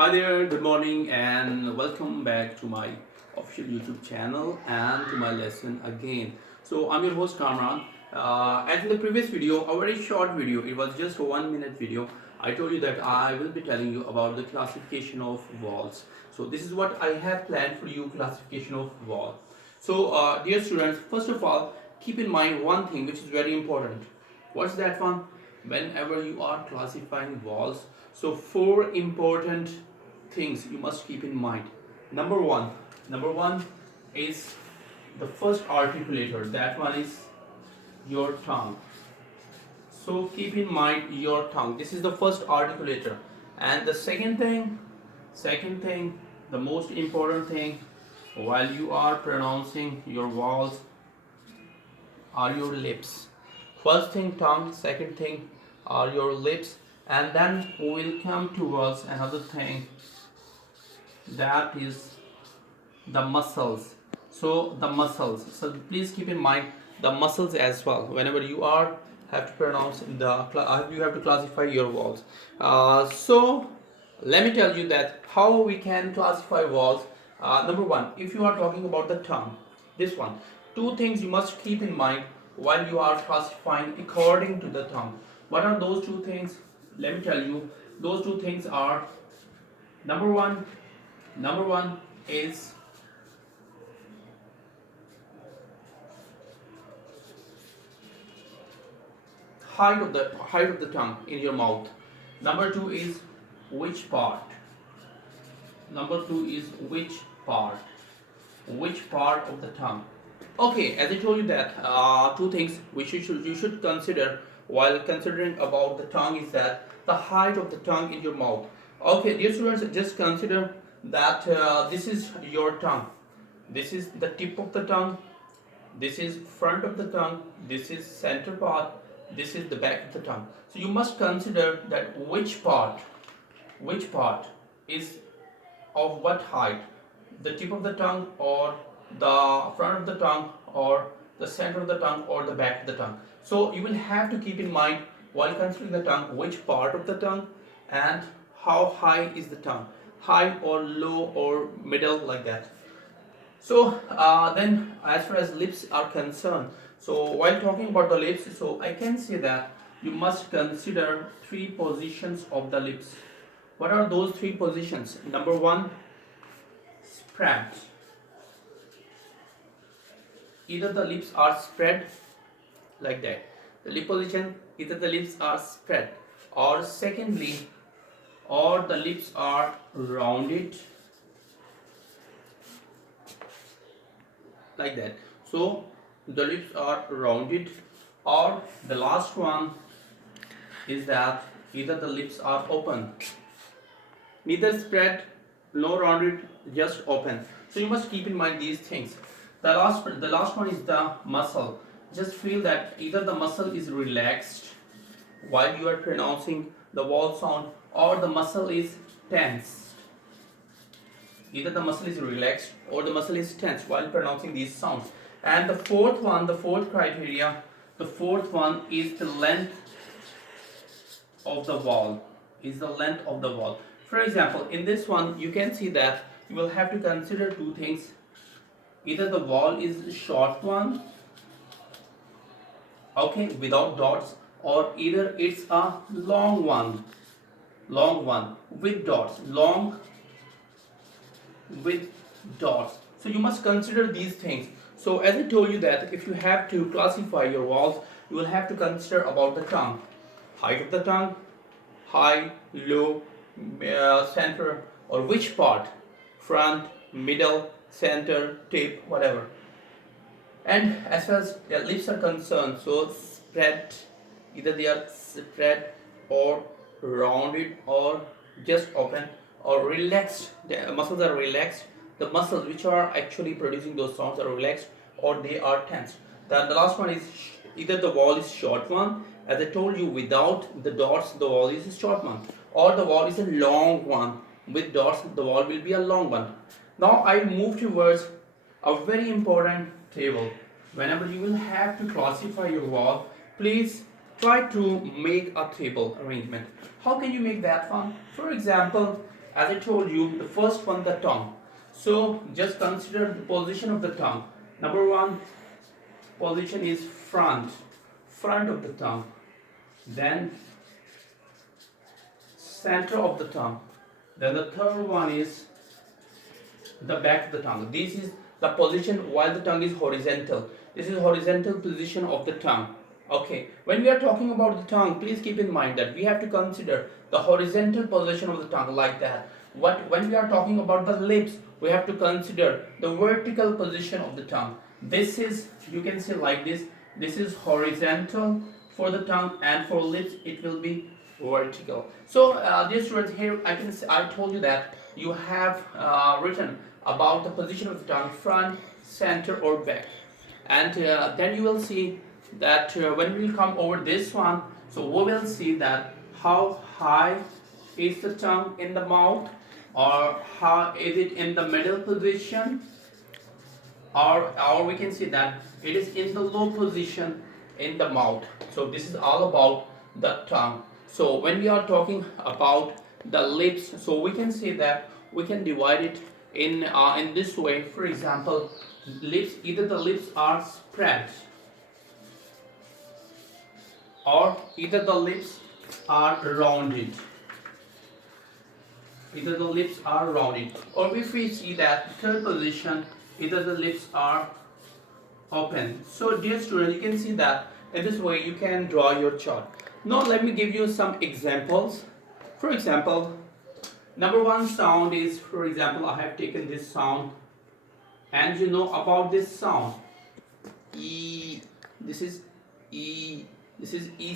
Hi there, good morning, and welcome back to my official YouTube channel and to my lesson again. So, I'm your host Kamran. As in the previous video, a very short video, it was just a 1 minute video. I told you that I will be telling you about the classification of vowels. So, this is what I have planned for you classification of vowel. So, dear students, first of all, keep in mind one thing which is very important. What's that one? Whenever you are classifying vowels, so four important things you must keep in mind. Number one is the first articulator. That one is your tongue. So keep in mind your tongue. This is the first articulator. And the second thing, the most important thing while you are pronouncing your vowels are your lips. First thing tongue, second thing are your lips, and then we will come towards another thing, that is the muscles. So the muscles. So please keep in mind the muscles as well. Whenever you are have to pronounce you have to classify your vowels. So let me tell you that how we can classify vowels. Number one, if you are talking about the tongue, this one, two things you must keep in mind while you are classifying according to the tongue. What are those two things? Let me tell you. Those two things are number one. Number one is height of the tongue in your mouth. Number two is which part. Number two is which part of the tongue. Okay, as I told you that two things which you should consider while considering about the tongue is that the height of the tongue in your mouth. Okay, dear students, just consider that this is your tongue. This is the tip of the tongue. This is front of the tongue. This is center part. This is the back of the tongue. So you must consider that which part is of what height, the tip of the tongue or the front of the tongue or the center of the tongue or the back of the tongue. So you will have to keep in mind while considering the tongue which part of the tongue and how high is the tongue, high or low or middle, like that. So then as far as lips are concerned, so while talking about the lips, so I can say that you must consider three positions of the lips. What are those three positions? Number one, spread. Either the lips are spread like that. The lip position, either the lips are spread, or secondly, or the lips are rounded like that. So the lips are rounded, or the last one is that either the lips are open, neither spread nor rounded, just open. So you must keep in mind these things. The last one is the muscle. Just feel that either the muscle is relaxed while you are pronouncing the vowel sound, or the muscle is tense. Either the muscle is relaxed or the muscle is tense while pronouncing these sounds. And the fourth criteria, the fourth one is the length of the vowel. Is the length of the vowel. For example, in this one, you can see that you will have to consider two things. Either the vowel is a short one, okay, without dots, or either it's a long one with dots, long with dots. So you must consider these things. So as I told you that if you have to classify your vowels, you will have to consider about the tongue, height of the tongue, high, low, center, or which part, front, middle, center, tip, whatever. And as far as their lips are concerned, so spread, either they are spread or rounded or just open or relaxed. The muscles are relaxed. The muscles which are actually producing those sounds are relaxed or they are tense. The last one is either the vowel is short one, as I told you, without the dots, the vowel is a short one, or the vowel is a long one. With dots, the vowel will be a long one. Now I move towards a very important table. Whenever you will have to classify your vowel, please try to make a table arrangement. How can you make that one? For example, As I told you, the first one, the tongue. So just consider the position of the tongue. Number one position is front of the tongue. Then center of the tongue. Then the third one is the back of the tongue. This is the position while the tongue is horizontal. This is horizontal position of the tongue. Okay, when we are talking about the tongue, please keep in mind that we have to consider the horizontal position of the tongue like that. When we are talking about the lips, we have to consider the vertical position of the tongue. This is, you can say like this. This is horizontal for the tongue, and for lips it will be vertical. So dear students, here I told you that you have written about the position of the tongue, front, center or back, and then you will see that when we come over this one, so we will see that how high is the tongue in the mouth, or how is it in the middle position, or we can see that it is in the low position in the mouth. So this is all about the tongue. So when we are talking about the lips, so we can say that we can divide it in this way. For example, lips, either the lips are spread, or either the lips are rounded. Either the lips are rounded, or if we see that third position, either the lips are open. So dear student, you can see that in this way you can draw your chart. Now let me give you some examples. For example, number one sound is, for example, I have taken this sound, and you know about this sound. E, this is E, this is E